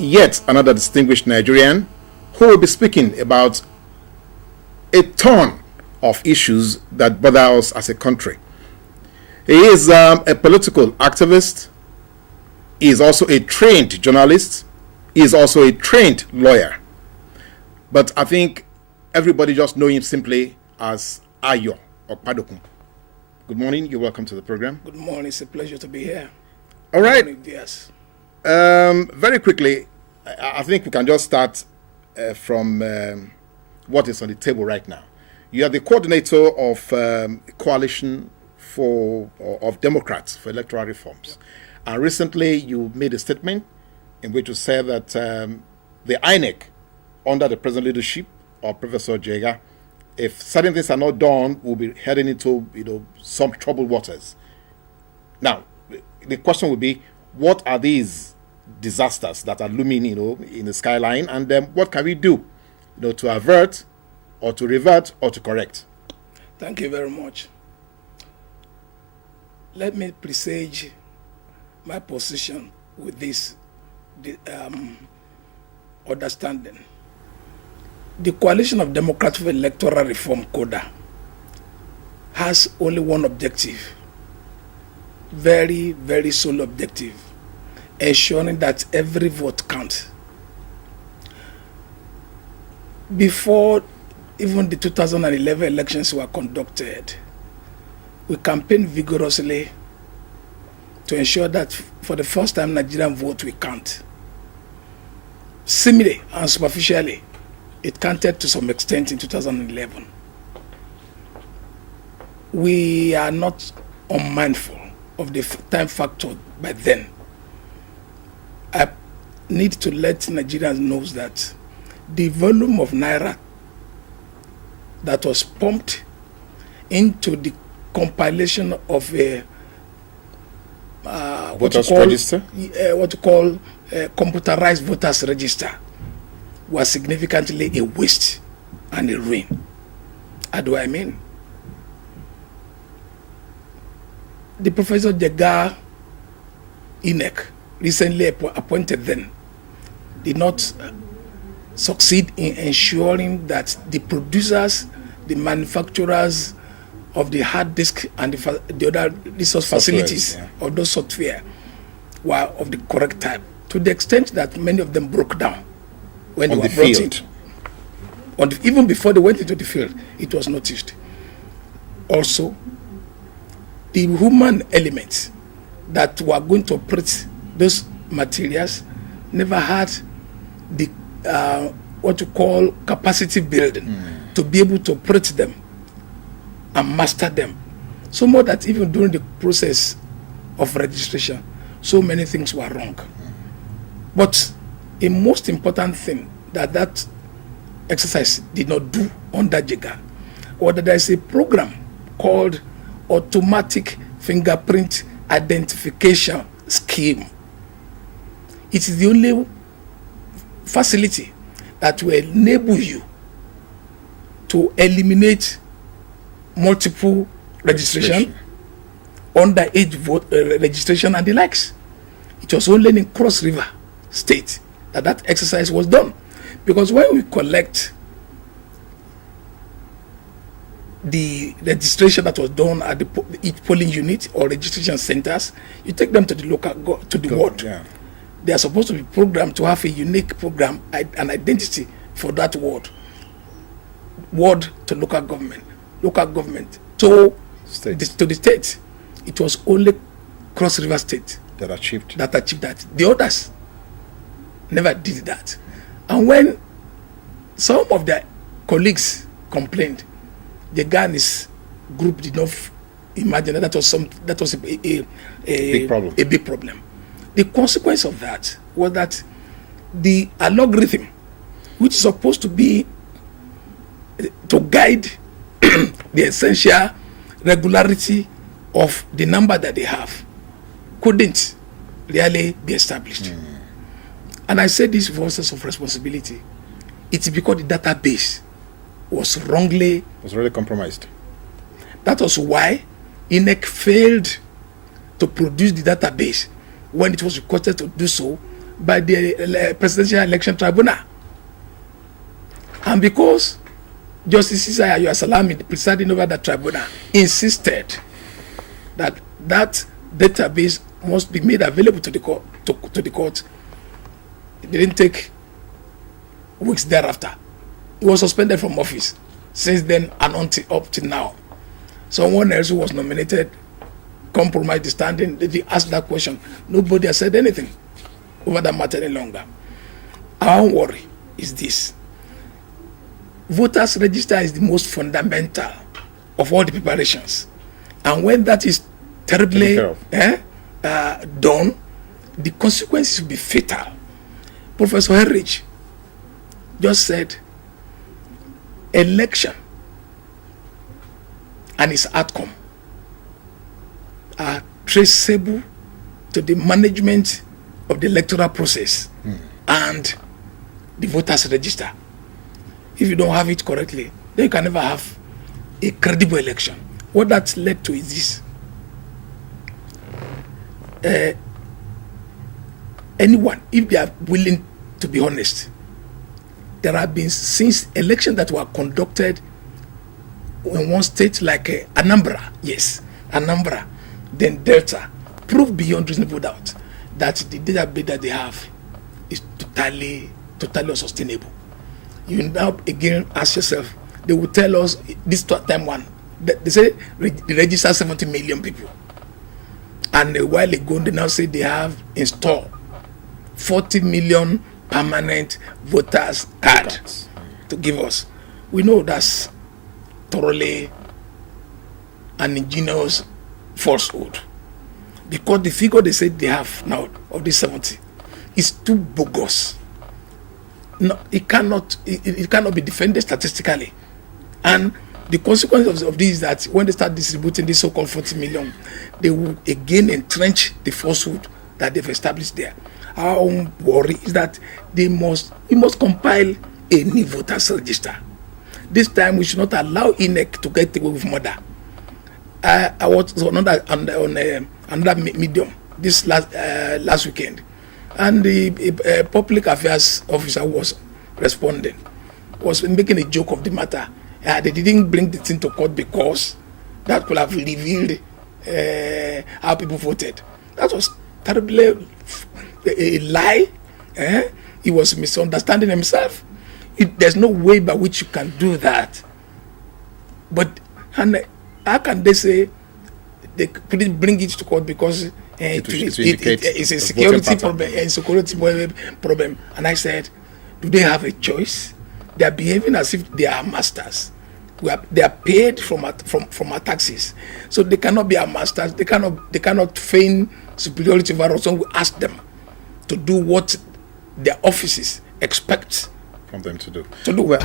yet another distinguished Nigerian who will be speaking about a ton of issues that bother us as a country. He is a political activist. He is also a trained journalist. He is also a trained lawyer. But I think everybody just know him simply as Ayo Opadokun. Good morning. You're welcome to the program. Good morning. It's a pleasure to be here. All right. Good morning, yes. Very quickly, I think we can just start from what is on the table right now. You are the coordinator of a coalition of Democrats for electoral reforms. And recently you made a statement in which you said that the INEC, under the present leadership of Professor Jega, if certain things are not done, we'll be heading into some troubled waters. Now, the question would be, what are these disasters that are looming in the skyline, and what can we do to avert or to revert or to correct? Thank you very much. Let me presage my position with this understanding. The Coalition of Democrats for Electoral Reform, CODA, has only one objective, very, very sole objective, ensuring that every vote counts. Before even the 2011 elections were conducted, we campaigned vigorously to ensure that for the first time Nigerian vote will count. Similarly and superficially, it counted to some extent in 2011. We are not unmindful of the time factor by then. I need to let Nigerians know that the volume of naira that was pumped into the compilation of a computerized voters register was significantly a waste and a ruin. How do I mean? The Professor Jega INEC, recently appointed then, did not succeed in ensuring that the producers, the manufacturers of the hard disk and the other resource facilities of those software were of the correct type, to the extent that many of them broke down when they were brought in. Even before they went into the field, it was noticed. Also, the human elements that were going to operate those materials never had the what you call capacity building to be able to operate them and master them. So more that even during the process of registration, so many things were wrong. But a most important thing that exercise did not do under Jega was that there is a program called Automatic Fingerprint Identification Scheme. It is the only facility that will enable you to eliminate multiple registration, underage vote registration and the likes. It was only in Cross River State that exercise was done. Because when we collect the registration that was done at each polling unit or registration centers, you take them to the ward. Yeah. They are supposed to be programmed to have a unique program, an identity for that ward. Ward to local government to the state. It was only Cross River State that achieved that. The others never did that. And when some of their colleagues complained, the guy and his group did not imagine that was a big problem. The consequence of that was that the algorithm, which is supposed to be to guide the essential regularity of the number that they have, couldn't really be established. And I say this for a sense of responsibility. It's because the database was really compromised. That was why INEC failed to produce the database when it was requested to do so by the Presidential Election Tribunal. And because Justice Ayo Salami, presiding over the tribunal, insisted that that database must be made available to the court, to the court, it didn't take weeks thereafter. He was suspended from office. Since then and until up to now, someone else who was nominated compromised the standing. They asked that question. Nobody has said anything over that matter any longer. Our worry is this: voters' register is the most fundamental of all the preparations, and when that is terribly done, the consequences will be fatal. Professor Henrich just said election and its outcome are traceable to the management of the electoral process and the voters register. If you don't have it correctly, then you can never have a credible election. What that led to is this: anyone, if they are willing to be honest, there have been since elections that were conducted in one state like Anambra, then Delta, prove beyond reasonable doubt that the database that they have is totally unsustainable. You now again ask yourself, they will tell us this time one, they say they register 70 million people. And a while ago, they now say they have in store 40 million permanent voters card to give us. We know that's thoroughly an ingenious falsehood, because the figure they say they have now of the 70 is too bogus. No, it cannot be defended statistically, and the consequence of this is that when they start distributing this so-called 40 million, they will again entrench the falsehood that they've established there. Our own worry is that we must compile a new voters register. This time we should not allow INEC to get away with murder. I was on another medium this last weekend, and the public affairs officer was responding, was making a joke of the matter. They didn't bring the thing to court because that could have revealed how people voted. That was terribly a lie. He was misunderstanding himself. There's no way by which you can do that. But how can they say they couldn't bring it to court because it's a security problem? And I said, do they have a choice? They are behaving as if they are masters. They are paid from our taxes, so they cannot be our masters. They cannot feign superiority over us. So we ask them to do what their offices expect from them to do. Well.